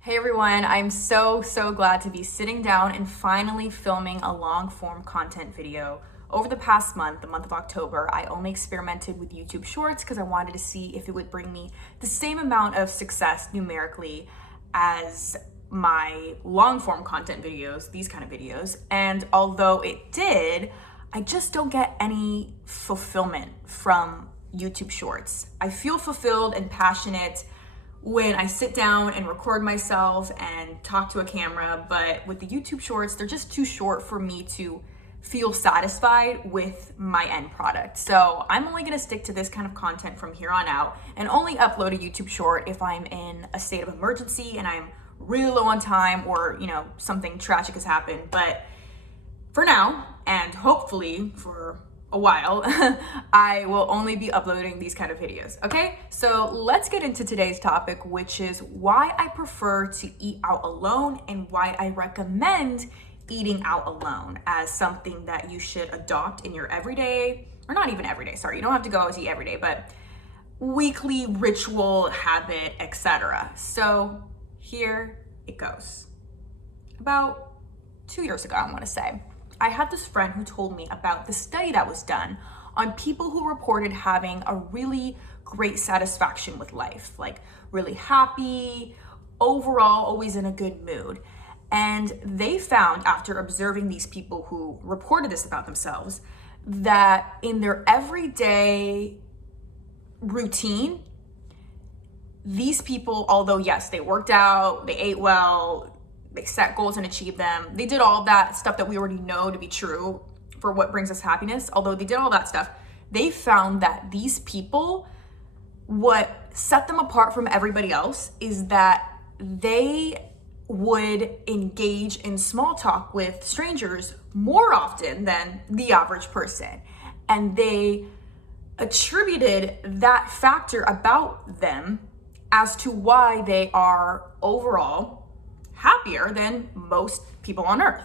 Hey everyone, I'm so glad to be sitting down and finally filming a long form content video. Over the past month, the month of October, I only experimented with YouTube Shorts because I wanted to see if it would bring me the same amount of success numerically as my long form content videos, these kind of videos. And although it did, I just don't get any fulfillment from YouTube Shorts. I feel fulfilled and passionate when I sit down and record myself and talk to a camera, but with the YouTube Shorts, they're just too short for me to feel satisfied with my end product. So I'm only gonna stick to this kind of content from here on out and only upload a YouTube Short if I'm in a state of emergency and I'm really low on time or, something tragic has happened. But for now, and hopefully for a while, I will only be uploading these kind of videos, okay? So let's get into today's topic, which is why I prefer to eat out alone and why I recommend eating out alone as something that you should adopt in your everyday, or not even everyday, sorry, you don't have to go out to eat every day, but weekly ritual, habit, etc. So here it goes. About 2 years ago, I wanna say, I had this friend who told me about the study that was done on people who reported having a really great satisfaction with life, like really happy, overall, always in a good mood. And they found, after observing these people who reported this about themselves, that in their everyday routine, these people, although yes, they worked out, they ate well, they set goals and achieved them. They did all that stuff that we already know to be true for what brings us happiness. Although they did all that stuff, they found that these people, what set them apart from everybody else is that they would engage in small talk with strangers more often than the average person. And they attributed that factor about them as to why they are overall happier than most people on earth.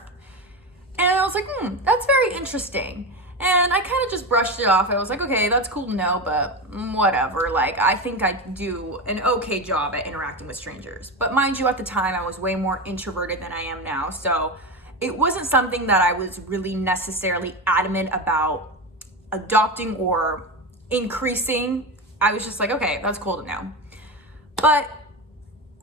And I was like, that's very interesting. And I kind of just brushed it off. I was like, okay, that's cool to know, but whatever. Like, I think I do an okay job at interacting with strangers. But mind you, at the time, I was way more introverted than I am now. So it wasn't something that I was really necessarily adamant about adopting or increasing. I was just like, okay, that's cool to know. But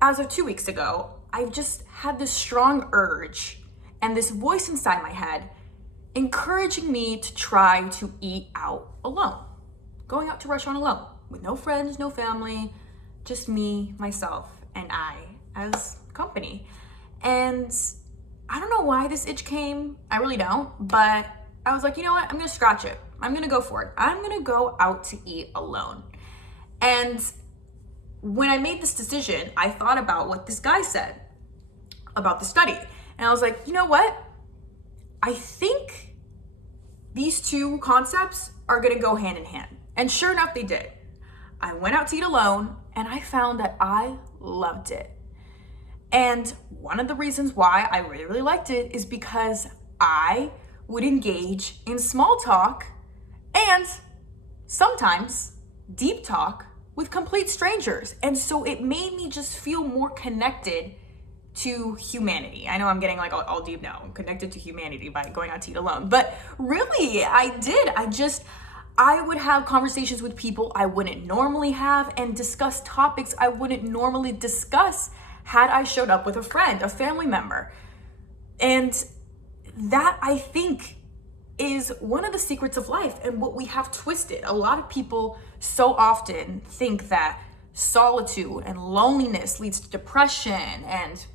as of 2 weeks ago, I've just had this strong urge and this voice inside my head encouraging me to try to eat out alone. Going out to a restaurant alone with no friends, no family, just me, myself, and I as company. And I don't know why this itch came. I really don't. But I was like, you know what? I'm going to scratch it. I'm going to go for it. I'm going to go out to eat alone. And when I made this decision, I thought about what this guy said about the study. And I was like, you know what? I think these two concepts are gonna go hand in hand. And sure enough, they did. I went out to eat alone and I found that I loved it. And one of the reasons why I really liked it is because I would engage in small talk and sometimes deep talk with complete strangers. And so it made me just feel more connected to humanity. I know I'm getting like all deep now. I'm connected to humanity by going out to eat alone. But really, I did. I would have conversations with people I wouldn't normally have and discuss topics I wouldn't normally discuss had I showed up with a friend, a family member. And that, I think, is one of the secrets of life and what we have twisted. A lot of people so often think that solitude and loneliness leads to depression and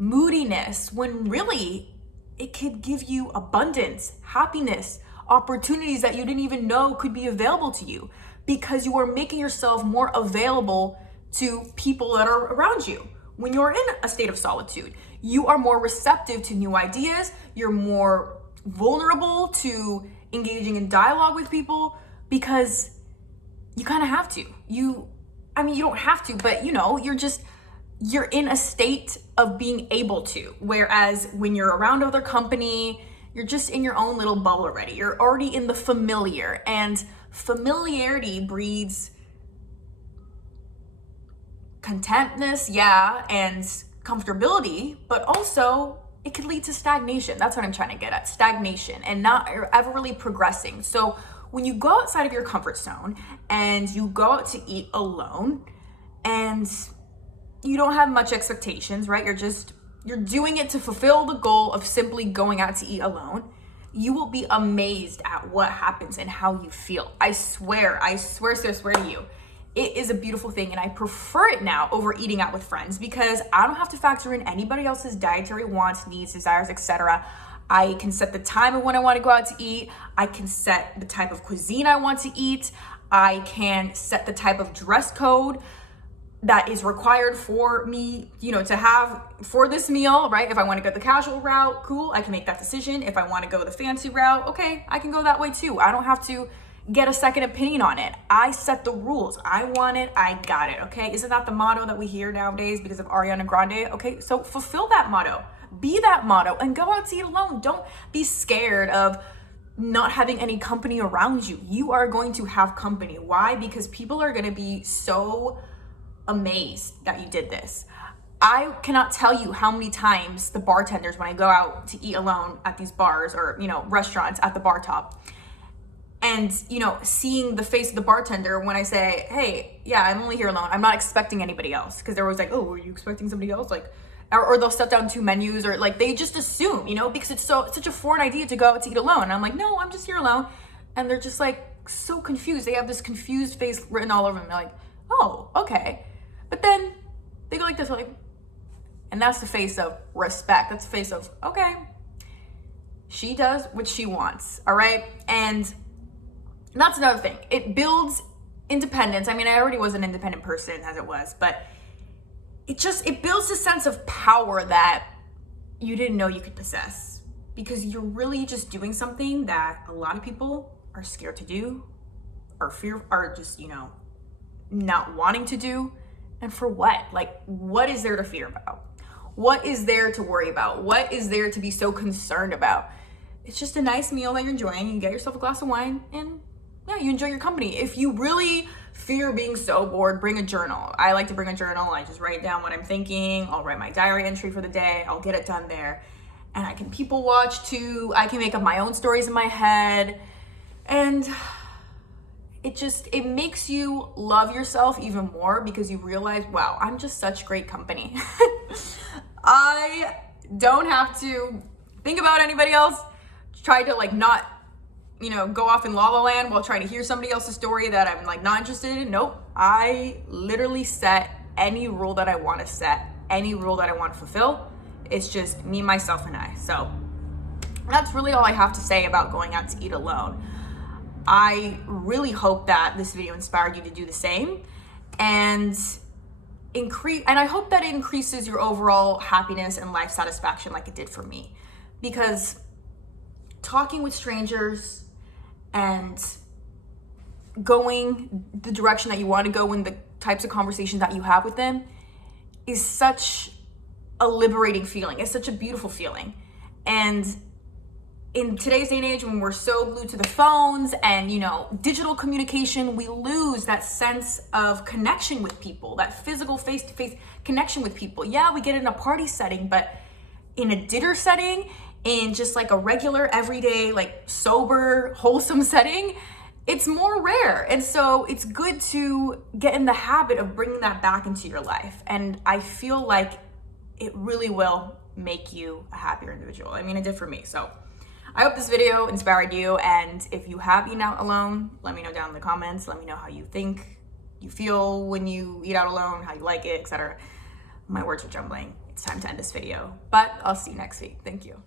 moodiness, when really it could give you abundance, happiness, opportunities that you didn't even know could be available to you because you are making yourself more available to people that are around you. When you're in a state of solitude, you are more receptive to new ideas, you're more vulnerable to engaging in dialogue with people because you kind of have to. You don't have to, but you're in a state of being able to. Whereas when you're around other company, you're just in your own little bubble already. You're already in the familiar, and familiarity breeds contentness, yeah, and comfortability, but also it could lead to stagnation. That's what I'm trying to get at, stagnation, and not ever really progressing. So when you go outside of your comfort zone and you go out to eat alone and you don't have much expectations, right? You're doing it to fulfill the goal of simply going out to eat alone. You will be amazed at what happens and how you feel. I swear to you. It is a beautiful thing, and I prefer it now over eating out with friends because I don't have to factor in anybody else's dietary wants, needs, desires, etc. I can set the time of when I want to go out to eat. I can set the type of cuisine I want to eat. I can set the type of dress code that is required for me, to have for this meal, right? If I want to go the casual route, cool, I can make that decision. If I want to go the fancy route, okay, I can go that way too. I don't have to get a second opinion on it. I set the rules. I want it, I got it, okay? Isn't that the motto that we hear nowadays because of Ariana Grande? Okay, so fulfill that motto. Be that motto and go out to eat alone. Don't be scared of not having any company around you. You are going to have company. Why? Because people are going to be so amazed that you did this. I cannot tell you how many times the bartenders, when I go out to eat alone at these bars or, restaurants at the bar top, and, seeing the face of the bartender when I say, hey, yeah, I'm only here alone. I'm not expecting anybody else. Because they're always like, oh, are you expecting somebody else? Like, or they'll set down 2 menus, or like they just assume, because it's such a foreign idea to go out to eat alone. And I'm like, no, I'm just here alone. And they're just like so confused. They have this confused face written all over them. They're like, oh, okay. But then they go like this, like, and that's the face of respect. That's the face of, okay, she does what she wants, all right? And that's another thing. It builds independence. I mean, I already was an independent person as it was, but it builds a sense of power that you didn't know you could possess, because you're really just doing something that a lot of people are scared to do, or just, not wanting to do. And for what? Like, what is there to fear about? What is there to worry about? What is there to be so concerned about? It's just a nice meal that you're enjoying. You get yourself a glass of wine and yeah, you enjoy your company. If you really fear being so bored, bring a journal. I like to bring a journal. I just write down what I'm thinking. I'll write my diary entry for the day. I'll get it done there. And I can people watch too. I can make up my own stories in my head. And it makes you love yourself even more, because you realize, wow, I'm just such great company. I don't have to think about anybody else, try to not, go off in la la land while trying to hear somebody else's story that I'm not interested in. Nope. I literally set any rule that I want to set, any rule that I want to fulfill. It's just me, myself, and I. So that's really all I have to say about going out to eat alone. I really hope that this video inspired you to do the same, and I hope that it increases your overall happiness and life satisfaction like it did for me. Because talking with strangers and going the direction that you want to go in the types of conversations that you have with them is such a liberating feeling. It's such a beautiful feeling. And in today's day and age, when we're so glued to the phones and, digital communication, we lose that sense of connection with people, that physical face-to-face connection with people. Yeah, we get it in a party setting, but in a dinner setting, in just a regular, everyday, sober, wholesome setting, it's more rare. And so it's good to get in the habit of bringing that back into your life. And I feel like it really will make you a happier individual. I mean, it did for me. So I hope this video inspired you, and if you have eaten out alone, let me know down in the comments. Let me know how you think you feel when you eat out alone, how you like it, etc. My words are jumbling. It's time to end this video, but I'll see you next week. Thank you.